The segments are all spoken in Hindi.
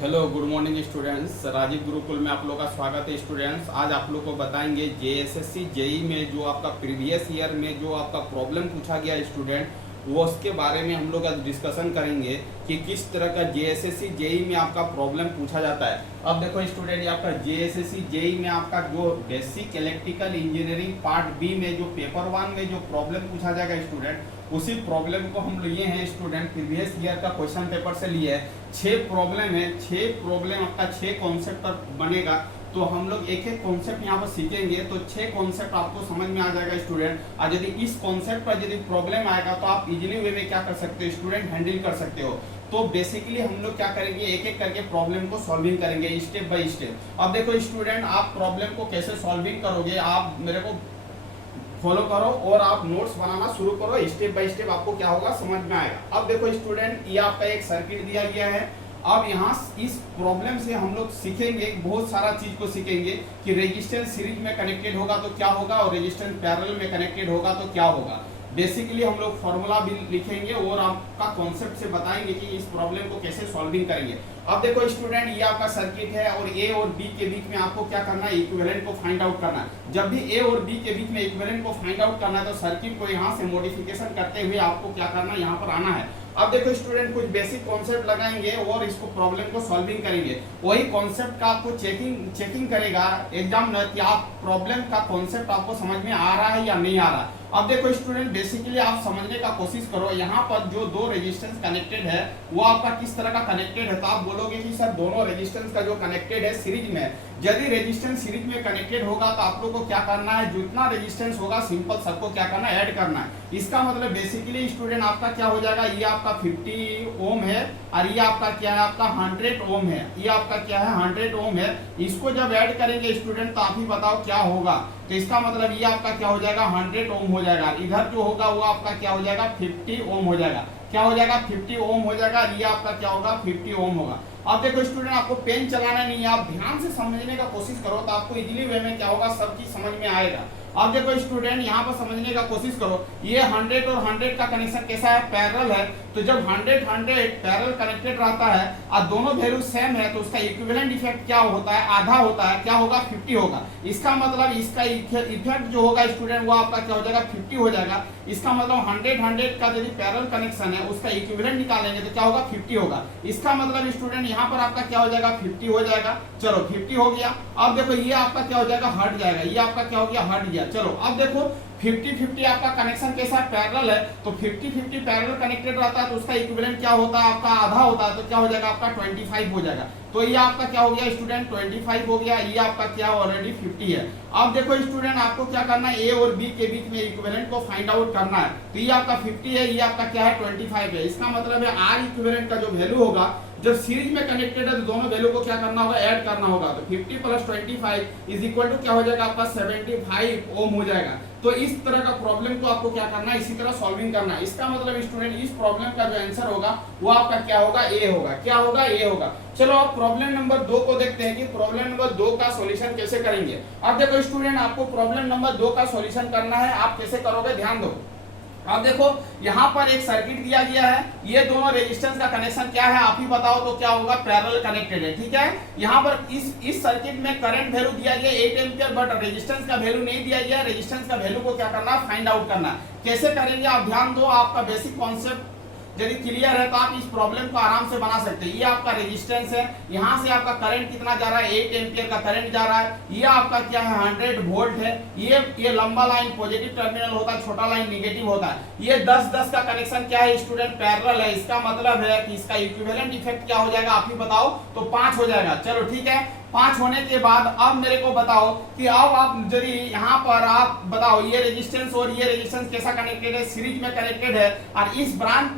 Hello good morning students. Rajiv Gurukul में आप लोग का स्वागत है स्टूडेंट्स। आज आप लोग को बताएंगे जेएसएससी जेई में जो आपका प्रीवियस ईयर में जो आपका प्रॉब्लम पूछा गया स्टूडेंट, वो उसके बारे में हम लोग आज डिस्कशन करेंगे कि किस तरह का जेएसएससी जेई में आपका प्रॉब्लम पूछा जाता है। अब देखो स्टूडेंट, ये आपका जेएसएससी जेई में आपका जो basic electrical engineering part B में जो पेपर 1 में जो प्रॉब्लम पूछा जाएगा स्टूडेंट, उसी प्रॉब्लम को हम लिए हैं स्टूडेंट। प्रीवियस ईयर का क्वेश्चन पेपर से लिए है। 6 प्रॉब्लम है, 6 प्रॉब्लम आपका 6 कॉन्सेप्ट पर बनेगा। तो हम लोग एक एक कॉन्सेप्ट यहाँ पर सीखेंगे, तो 6 कॉन्सेप्ट आपको समझ में आ जाएगा स्टूडेंट। और यदि इस कॉन्सेप्ट पर यदि प्रॉब्लम आएगा तो आप इजीली वे में क्या कर सकते हो स्टूडेंट, हैंडल कर सकते हो। तो बेसिकली हम लोग क्या करेंगे, एक एक करके प्रॉब्लम को सॉल्विंग करेंगे स्टेप बाय स्टेप। अब देखो स्टूडेंट, आप प्रॉब्लम को कैसे सॉल्विंग करोगे, आप मेरे को फॉलो करो और आप नोट्स बनाना शुरू करो। स्टेप बाय स्टेप आपको क्या होगा समझ में आएगा। अब देखो स्टूडेंट, ये आपका एक सर्किट दिया गया है। अब यहाँ इस प्रॉब्लम से हम लोग सीखेंगे, बहुत सारा चीज को सीखेंगे कि रेजिस्टेंस सीरीज में कनेक्टेड होगा तो क्या होगा और रेजिस्टेंस पैरेलल में कनेक्टेड होगा तो क्या होगा। बेसिकली हम लोग फॉर्मूला भी लिखेंगे और आपका कॉन्सेप्ट से बताएंगे कि इस प्रॉब्लम को कैसे सॉल्विंग करेंगे। अब देखो स्टूडेंट, ये आपका सर्किट है और ए और बी के बीच में आपको क्या करना है, इक्विवेलेंट को फाइंड आउट करना है। जब भी ए और बी के बीच में इक्विवेलेंट को फाइंड आउट करना है तो सर्किट को यहाँ से मॉडिफिकेशन करते हुए आपको क्या करना है, यहाँ पर आना है। अब देखो स्टूडेंट, कुछ बेसिक कॉन्सेप्ट लगाएंगे और इसको प्रॉब्लम को सॉल्विंग करेंगे। वही कॉन्सेप्ट का आपको चेकिंग करेगा एग्जामिनर कि आप प्रॉब्लम का कॉन्सेप्ट आपको समझ में आ रहा है या नहीं आ रहा है। अब देखो स्टूडेंट, बेसिकली आप समझने का कोशिश करो। यहाँ पर जो दो रेजिस्टेंस कनेक्टेड है वो आपका किस तरह का कनेक्टेड है, तो आप बोलोगे कि सर दोनों रेजिस्टेंस का जो कनेक्टेड है सीरीज में। यदि रेजिस्टेंस सीरीज में कनेक्टेड होगा तो आप लोग को क्या करना है, जितना रेजिस्टेंस होगा सिंपल सबको क्या करना है, ऐड करना है। इसका मतलब बेसिकली स्टूडेंट आपका क्या हो जाएगा, ये आपका 50 ओम है और ये आपका क्या है, आपका 100 ओम है। ये आपका क्या है, 100 ओम है। इसको जब ऐड करेंगे स्टूडेंट तो आप ही बताओ क्या होगा। तो इसका मतलब ये आपका क्या हो जाएगा, 100 ओम हो जाएगा। इधर जो होगा वो आपका क्या हो जाएगा, 50 ओम हो जाएगा। क्या हो जाएगा, 50 ओम हो जाएगा। ये आपका क्या होगा, 50 ओम होगा। अब देखो स्टूडेंट, आपको पेन चलाना नहीं है, आप ध्यान से समझने का कोशिश करो तो आपको इजीली वे में क्या होगा, सब चीज समझ में आएगा। अब देखो स्टूडेंट, यहाँ पर समझने का कोशिश करो। ये 100 और 100 का कनेक्शन कैसा है, पैरेलल है। तो जब 100 पैरेलल कनेक्टेड रहता है और दोनों वैल्यू सेम है तो उसका इक्विवेलेंट इफेक्ट क्या होता है, आधा होता है। क्या होगा, 50 होगा। इसका मतलब इसका इफेक्ट जो होगा स्टूडेंट वो आपका क्या हो जाएगा, 50 हो जाएगा। इसका मतलब 100 का यदि पैरेलल कनेक्शन है उसका इक्विवेलेंट निकालेंगे तो क्या होगा, 50 होगा। इसका मतलब स्टूडेंट यहाँ पर आपका क्या हो जाएगा, 50 हो जाएगा। चलो 50 हो गया। अब देखो ये आपका क्या हो जाएगा, हट जाएगा। ये आपका क्या हो गया, हट गया। चलो अब देखो 50-50 आपका कनेक्शन कैसा है, पैरेलल है। तो 50-50 पैरेलल कनेक्टेड रहता है तो उसका इक्विवेलेंट क्या होता है, आपका आधा होता है। तो क्या हो जाएगा, आपका 25 हो जाएगा। तो ये आपका क्या हो गया स्टूडेंट, 25 हो गया। ये आपका क्या ऑलरेडी 50 है। अब देखो स्टूडेंट, आपको क्या करना है, ए और बी के बीच में इक्विवेलेंट को फाइंड आउट करना है। तो ये आपका 50 है, ये आपका क्या है, 25 है। इसका मतलब है आर इक्विवेलेंट का जो वैल्यू होगा, जब सीरीज में कनेक्टेड है तो दोनों वैल्यू को क्या करना होगा, ऐड करना होगा। तो 50 प्लस 25 इज इक्वल टू क्या हो जाएगा, आपका 75 ओम हो जाएगा। तो इस तरह का प्रॉब्लम को आपको क्या करना है, इसी तरह सॉल्विंग करना है। इसका मतलब स्टूडेंट, इस प्रॉब्लम का जो आंसर होगा वो आपका क्या होगा, ए होगा। क्या होगा, ए होगा। चलो अब प्रॉब्लम नंबर 2 को देखते हैं कि प्रॉब्लम नंबर 2 का सॉल्यूशन कैसे करेंगे। अब देखो स्टूडेंट, आपको प्रॉब्लम नंबर 2 का सॉल्यूशन करना है। आप कैसे करोगे, ध्यान दो। अब देखो यहाँ पर एक सर्किट दिया गया है। ये दोनों रेजिस्टेंस का कनेक्शन क्या है, आप ही बताओ तो क्या होगा, पैरेलल कनेक्टेड है। ठीक है, यहाँ पर इस सर्किट में करंट वैल्यू दिया गया 8 एम्पियर, बट रेजिस्टेंस का वैल्यू नहीं दिया गया। रेजिस्टेंस का वैल्यू को क्या करना है, फाइंड आउट करना है। कैसे करेंगे आप ध्यान दो। आपका बेसिक कॉन्सेप्ट यदि क्लियर है तो आप इस प्रॉब्लम को आराम से बना सकते हैं। ये आपका रेजिस्टेंस है, यहाँ से आपका करंट कितना जा रहा है, 8 एम्पियर का करंट जा रहा है। ये आपका क्या है, 100 वोल्ट है। ये लंबा लाइन पॉजिटिव टर्मिनल होता है, छोटा लाइन नेगेटिव होता है। ये 10-10 का कनेक्शन क्या है स्टूडेंट, पैरेलल है। इसका मतलब है कि इसका इक्विवेलेंट इफेक्ट क्या हो जाएगा, आप ही बताओ। तो 5 हो जाएगा। चलो ठीक है, 5 होने के बाद अब मेरे को बताओ कि अब आप यदि यहाँ पर आप बताओ, ये रेजिस्टेंस और ये रेजिस्टेंस कैसा कनेक्टेड है, सीरीज में कनेक्टेड है। और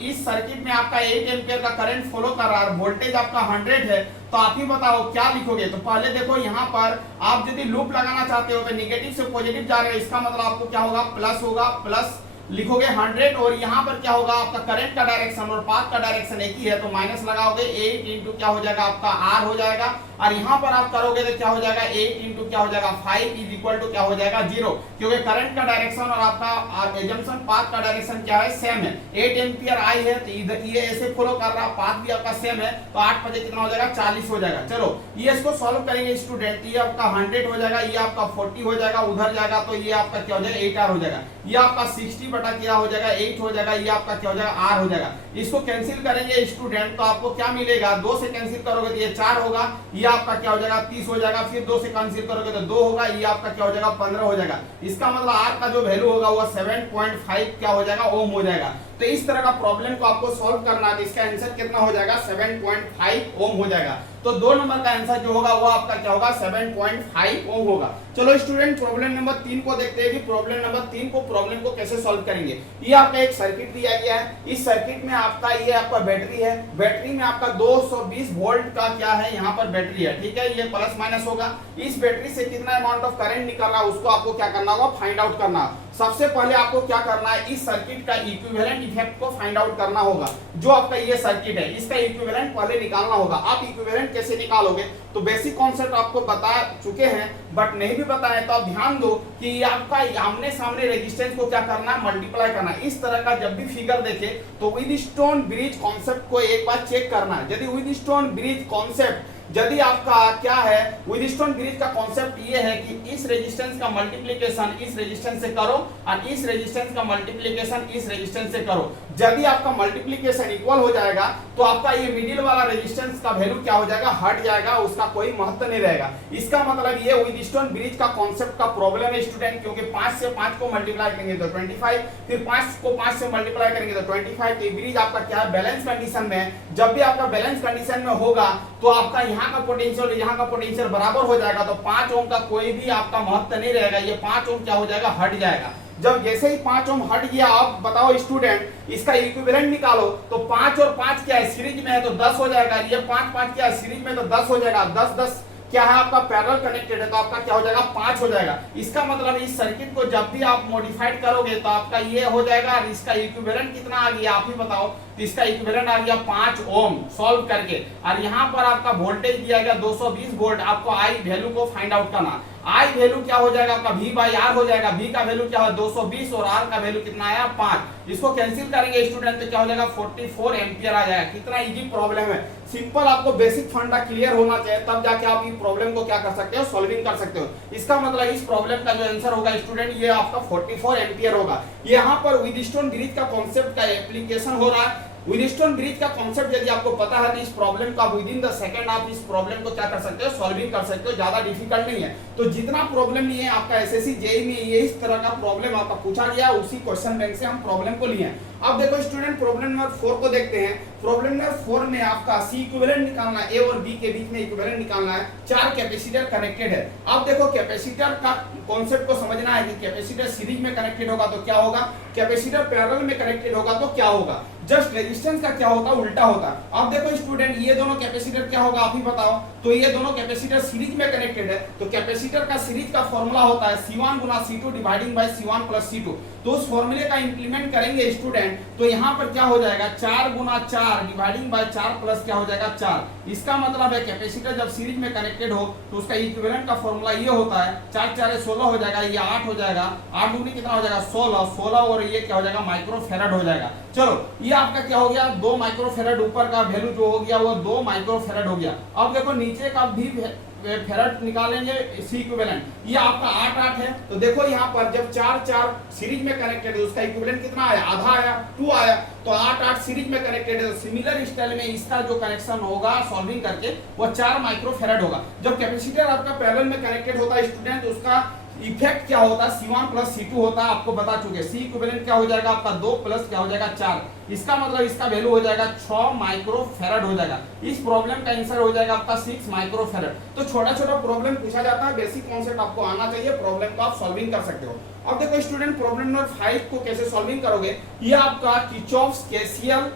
इस सर्किट में आपका 8 एम्पियर का करंट फॉलो कर रहा है, वोल्टेज आपका 100 है। तो आप ही बताओ क्या लिखोगे। तो पहले देखो यहाँ पर आप यदि लूप लगाना चाहते हो तो नेगेटिव से पॉजिटिव जा रहे हैं। इसका मतलब आपको क्या होगा, प्लस होगा। प्लस लिखोगे 100 और यहाँ पर क्या होगा आपका करंट का डायरेक्शन और पाथ का डायरेक्शन एक ही है तो माइनस लगाओगे 8 इंटू क्या हो जाएगा आपका आर हो जाएगा और यहाँ पर आप करोगे तो क्या हो जाएगा 8 इंटू क्या हो जाएगा 5 इज इक्वल टू क्या हो जाएगा 0 क्योंकि करंट का डायरेक्शन और आपका एजम्पशन पाथ का डायरेक्शन क्या है सेम है 8 एम्पियर आई है तो इधर ये ऐसे फॉलो कर रहा पाथ भी आपका सेम है तो 8 बजे कितना हो जाएगा 40 हो जाएगा। चलो ये इसको सॉल्व करेंगे स्टूडेंट, ये आपका 100 हो जाएगा, ये आपका 40 हो जाएगा, उधर जाएगा तो ये आपका क्या हो जाएगा 8 आर हो जाएगा, ये आपका 60 बटा क्या हो जाएगा 8 हो जाएगा, ये आपका क्या हो जाएगा आर हो जाएगा। इसको कैंसिल करेंगे स्टूडेंट तो आपको क्या मिलेगा 2 से कैंसिल करोगे तो ये 4 होगा, ये आपका क्या हो जाएगा 30 हो जाएगा, फिर 2 से कैंसिल करोगे तो 2 होगा, ये आपका क्या हो जाएगा 15 हो जाएगा। इसका मतलब आर का जो वैल्यू होगा वो 7.5 क्या हो जाएगा ओम हो जाएगा। तो इस तरह का प्रॉब्लम को आपको सॉल्व करना है, इसका आंसर कितना हो जाएगा 7.5 ओम हो जाएगा। तो 2 नंबर का आंसर जो होगा वो आपका क्या होगा 7.5 ओम होगा। चलो स्टूडेंट प्रॉब्लम नंबर 3 को देखते हैं कि प्रॉब्लम नंबर 3 को प्रॉब्लम को कैसे सॉल्व करेंगे। ये आपका एक सर्किट दिया गया है, इस सर्किट में आपका ये आपका बैटरी है, बैटरी में आपका 220 वोल्ट का क्या है यहाँ पर बैटरी है, ठीक है, ये प्लस माइनस होगा। इस बैटरी से कितना अमाउंट ऑफ करंट निकल रहा है उसको आपको क्या करना होगा फाइंड आउट करना। सबसे पहले आपको क्या करना है इस सर्किट का इक्विवेलेंट इफेक्ट को फाइंड आउट करना होगा। जो आपका ये सर्किट है इसका इक्विवेलेंट पहले निकालना होगा। आप इक्विवेलेंट कैसे निकालोगे तो बेसिक कॉन्सेप्ट आपको बता चुके हैं बट नहीं भी बताए तो आप ध्यान दो कि आपका आमने सामने रेजिस्टेंस को क्या करना है मल्टीप्लाई करना है। इस तरह का जब भी फिगर देखे तो विद स्टोन ब्रिज कॉन्सेप्ट को एक बार चेक करना है। यदि विद स्टोन ब्रिज कॉन्सेप्ट यदि आपका क्या है विद स्टोन ब्रिज का कॉन्सेप्ट ये है कि इस रेजिस्टेंस का मल्टीप्लिकेशन इस रेजिस्टेंस से करो और इस रेजिस्टेंस का मल्टीप्लिकेशन इस रेजिस्टेंस से करो। यदि आपका मल्टीप्लिकेशन इक्वल हो जाएगा तो आपका ये मिडिल वाला रेजिस्टेंस का वैल्यू क्या हो जाएगा हट जाएगा, उसका कोई महत्व नहीं रहेगा। इसका मतलब ये विद स्टोन ब्रिज का कॉन्सेप्ट का प्रॉब्लम है स्टूडेंट, क्योंकि 5 से 5 को मल्टीप्लाई करेंगे तो 25, फिर 5 को 5 से मल्टीप्लाई करेंगे तो 25। तो ये ब्रिज आपका क्या है बैलेंस कंडीशन में। जब भी आपका बैलेंस कंडीशन में होगा तो आपका यहाँ का पोटेंशियल यहाँ का पोटेंशियल बराबर हो जाएगा तो 5 ओम का कोई भी आपका महत्व नहीं रहेगा, ये 5 ओम क्या हो जाएगा हट जाएगा। जब जैसे ही 5 ओम हट गया आप बताओ स्टूडेंट इसका इक्विवेलेंट निकालो तो 5 और 5 क्या है सीरीज में है तो 10 हो जाएगा, ये 5 5 क्या है सीरीज में तो 10 हो जाएगा, 10 10 क्या है आपका पैरेलल कनेक्टेड है तो आपका क्या हो जाएगा 5 हो जाएगा। इसका मतलब इस सर्किट को जब भी आप मॉडिफाइड करोगे तो आपका ये हो जाएगा और इसका इक्विवेलेंट कितना आ गया आप ही बताओ। तो इसका इक्विवेलेंट आ गया 5 ओम सॉल्व करके और यहाँ पर आपका वोल्टेज दिया गया 220 वोल्ट। आपको आई वैल्यू को फाइंड आउट करना। आई वैल्यू क्या हो जाएगा आपका V बाई आर हो जाएगा। V का वैल्यू क्या है 220 और R का वैल्यू कितना आया 5। इसको कैंसिल करेंगे स्टूडेंट तो क्या हो जाएगा 44 एम्पियर आ जाएगा। कितना इजी प्रॉब्लम है, सिंपल। आपको बेसिक फंडा क्लियर होना चाहिए तब जाके आप इस प्रॉब्लम को क्या कर सकते हो सॉल्विंग कर सकते हो। इसका मतलब इस प्रॉब्लम का जो आंसर होगा स्टूडेंट ये आपका 44 एम्पियर होगा। यहाँ पर विद स्टोन ब्रिज का कॉन्सेप्ट का एप्लीकेशन हो रहा है। विद स्टोन ब्रिज का कॉन्सेप्ट यदि आपको पता है तो इस प्रॉब्लम का विद इन द सेकंड आप इस प्रॉब्लम को क्या कर सकते हो सॉल्विंग कर सकते हो, ज्यादा डिफिकल्ट नहीं है। तो जितना प्रॉब्लम नहीं है आपका एसएससी जेईई में ये इस तरह का प्रॉब्लम आपका पूछा गया उसी क्वेश्चन बैंक से हम प्रॉब्लम को लिए। अब देखो स्टूडेंट प्रॉब्लम नंबर 4 को देखते हैं। प्रॉब्लम नंबर 4 में आपका सी इक्विवेलेंट निकालना है, ए और बी के बीच में इक्विवेलेंट निकालना है। 4 कैपेसिटर कनेक्टेड है। अब देखो कैपेसिटर का कॉन्सेप्ट को समझना है कि कैपेसिटर सीरीज में कनेक्टेड होगा तो क्या होगा, कैपेसिटर पैरेलल में कनेक्टेड होगा तो क्या होगा। जस्ट रेजिस्टेंस का क्या होता है उल्टा होता है। अब देखो स्टूडेंट ये दोनों कैपेसिटर क्या होगा आप ही बताओ। तो ये दोनों कैपेसिटर सीरीज में कनेक्टेड है तो कैपेसिटर का सीरीज का फॉर्मूला होता है C1 Guna C2 dividing by C1 plus C2। तो उस फॉर्मूले का इंप्लीमेंट करेंगे स्टूडेंट तो यहाँ पर क्या हो जाएगा 4 गुना 4 डिवाइडिंग बाय 4 प्लस क्या हो जाएगा 4। इसका मतलब है कैपेसिटर जब सीरीज में कनेक्टेड हो तो उसका इक्विवेलेंट का फॉर्मूला ये होता है 4 4 16 हो जाएगा, ये 8 हो जाएगा, 8 दूनी कितना हो जाएगा 16 और ये क्या हो जाएगा माइक्रोफैराड हो जाएगा। चलो ये आपका क्या हो गया 2 माइक्रोफैराड, ऊपर का वैल्यू जो हो गया वो 2 माइक्रोफैराड हो गया। अब देखो नीचे का भी फैराड निकालेंगे सी इक्विवेलेंट, ये आपका 8 8 है। तो देखो यहाँ पर जब 4 4 सीरीज में कनेक्टेड है उसका इक्विवेलेंट कितना आया आधा आया 2 आया। तो 8 8 सीरीज में कनेक्टेड है तो सिमिलर स्टाइल में इसका जो कनेक्शन होगा सॉल्विंग करके वो 4 माइक्रोफैराड होगा। जब कैपेसिटर आपका पैरेलल में कनेक्टेड होता है स्टूडेंट तो उसका इफेक्ट क्या होता है C1 प्लस C2 होता है, आपको बता चुके। सी इक्विवेलेंट क्या हो जाएगा आपका 2 प्लस क्या हो जाएगा 4। इसका मतलब इसका वैल्यू हो जाएगा 6 माइक्रोफैराड हो जाएगा। इस प्रॉब्लम का आंसर हो जाएगा आपका 6 माइक्रोफैराड। तो छोटा छोटा प्रॉब्लम पूछा जाता है, बेसिक कॉन्सेप्ट आपको आना चाहिए, प्रॉब्लम को आप सॉल्विंग कर सकते हो। अब देखो स्टूडेंट प्रॉब्लम नंबर 5 को कैसे सॉल्विंग करोगे। ये आपका किर्चॉफ्स केसीएल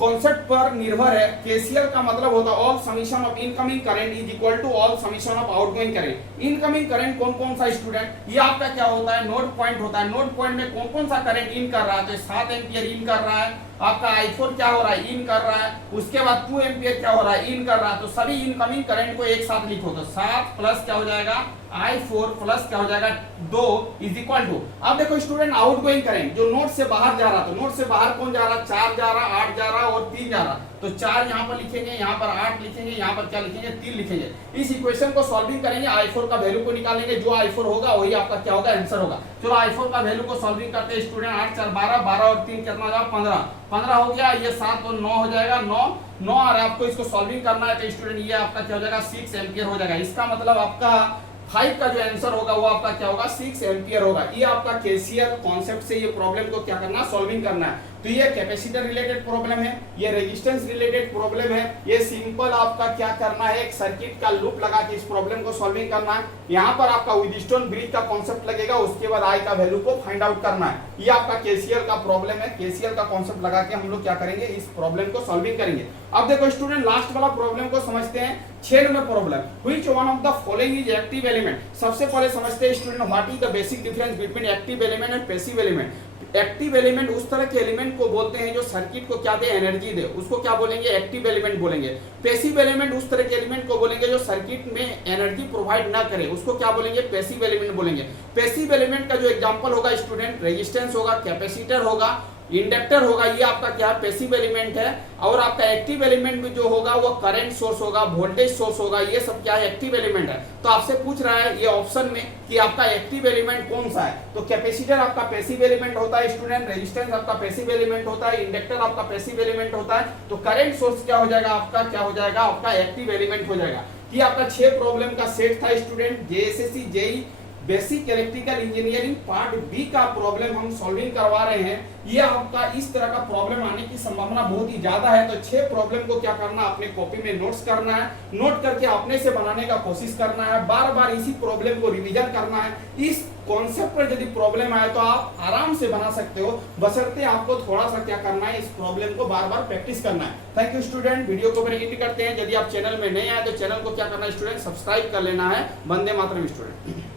कॉन्सेप्ट पर निर्भर है। केसीएल का मतलब होता है all summation of incoming current is equal to all summation of outgoing current. Incoming current कौन कौन सा स्टूडेंट, ये आपका क्या होता है, नोड पॉइंट होता है। नोड पॉइंट में कौन कौन सा करंट इन कर रहा है, तो 7 एम्पियर इन कर रहा है, आपका i4 क्या हो रहा है, इन कर रहा है, उसके बाद 2 एम्पियर क्या हो रहा है, इन कर रहा है। तो सभी इनकमिंग करंट को एक साथ लिखो, तो 7 प्लस क्या हो जाएगा i4 प्लस क्या हो जाएगा 2 इज इक्वल टू। अब देखो स्टूडेंट आउटगोइंग करंट जो नोड से बाहर जा रहा, तो नोड से बाहर कौन जा रहा, 4 जा रहा, 8 जा रहा और 3 जा रहा। तो 4 यहाँ पर लिखेंगे, यहाँ पर 8 लिखेंगे, यहाँ पर क्या लिखेंगे 3 लिखेंगे। इस इक्वेशन को सॉल्विंग करेंगे, i4 का वैल्यू को निकालेंगे, जो i4 होगा वही आपका क्या होगा आंसर होगा। चलो i4 का वैल्यू को सॉल्विंग करते हैं स्टूडेंट। 8 4 12, 12 और 3 कितना हो जाएगा 15, 15 हो गया, ये 7 और 9 हो जाएगा 9 और आपको इसको सॉल्विंग करना है तो स्टूडेंट ये आपका क्या हो जाएगा 6 एम्पियर हो जाएगा। इसका मतलब आपका 5 का जो आंसर होगा वो आपका क्या होगा 6 एम्पियर होगा। ये आपका केसीएल कॉन्सेप्ट से ये प्रॉब्लम को क्या करना, सॉल्विंग करना है। तो ये कैपेसिटर रिलेटेड प्रॉब्लम है, ये रेजिस्टेंस रिलेटेड प्रॉब्लम है। ये सिंपल आपका क्या करना है, एक सर्किट का लूप लगा के इस प्रॉब्लम को सॉल्विंग करना है। यहाँ पर आपका व्हीटस्टोन ब्रिज का कॉन्सेप्ट लगेगा, उसके बाद आई का वैल्यू को फाइंड आउट करना है। ये आपका केसीएल का प्रॉब्लम है। केसीएल का कॉन्सेप्ट लगा के हम लोग क्या करेंगे, इस प्रॉब्लम को सॉल्विंग करेंगे। अब देखो स्टूडेंट लास्ट वाला प्रॉब्लम को समझते हैं। 6 number problem, which one of the following is active element. सबसे पहले समझते हैं student what is the basic difference between active element and passive element. Active element उस तरह के एलिमेंट को बोलते हैं जो सर्किट को क्या दे, एनर्जी दे, उसको क्या बोलेंगे, एक्टिव एलिमेंट बोलेंगे। पैसिव एलिमेंट उस तरह के एलिमेंट को बोलेंगे जो सर्किट में एनर्जी प्रोवाइड ना करे, उसको क्या बोलेंगे, पैसिव एलिमेंट बोलेंगे। पैसिव एलिमेंट का जो एग्जांपल होगा स्टूडेंट, रेजिस्टेंस होगा, कैपेसिटर होगा, इंडक्टर होगा, ये आपका क्या है पैसिव एलिमेंट है। और आपका एक्टिव एलिमेंट में जो होगा वो करंट सोर्स होगा, वोल्टेज सोर्स होगा, ये सब क्या है एक्टिव एलिमेंट है। तो आपसे पूछ रहा है ये ऑप्शन में कि आपका एक्टिव एलिमेंट कौन सा है, तो कैपेसिटर आपका पैसिव एलिमेंट होता है स्टूडेंट, रेजिस्टेंस आपका पैसिव एलिमेंट होता है, इंडक्टर आपका पैसिव एलिमेंट होता है। तो करंट सोर्स क्या हो जाएगा आपका, क्या हो जाएगा आपका एक्टिव एलिमेंट हो जाएगा। ये आपका 6 प्रॉब्लम का सेट था student. JSSC JEE basic electrical engineering part B का प्रॉब्लम हम सॉल्विंग करवा रहे हैं। ये आपका इस तरह का प्रॉब्लम आने की संभावना बहुत ही ज्यादा है। तो 6 प्रॉब्लम को क्या करना, अपने कॉपी में नोट्स करना है, नोट करके अपने से बनाने का कोशिश करना है, बार बार इसी प्रॉब्लम को रिवीजन करना है। इस कॉन्सेप्ट पर यदि प्रॉब्लम आए तो आप आराम से बना सकते हो, बशर्ते आपको थोड़ा सा क्या करना है, इस प्रॉब्लम को बार बार प्रैक्टिस करना है। Thank you student. वीडियो को एंड करते हैं। यदि आप चैनल में नए आए तो चैनल को क्या करना है स्टूडेंट, सब्सक्राइब कर लेना है। वंदे मातरम स्टूडेंट।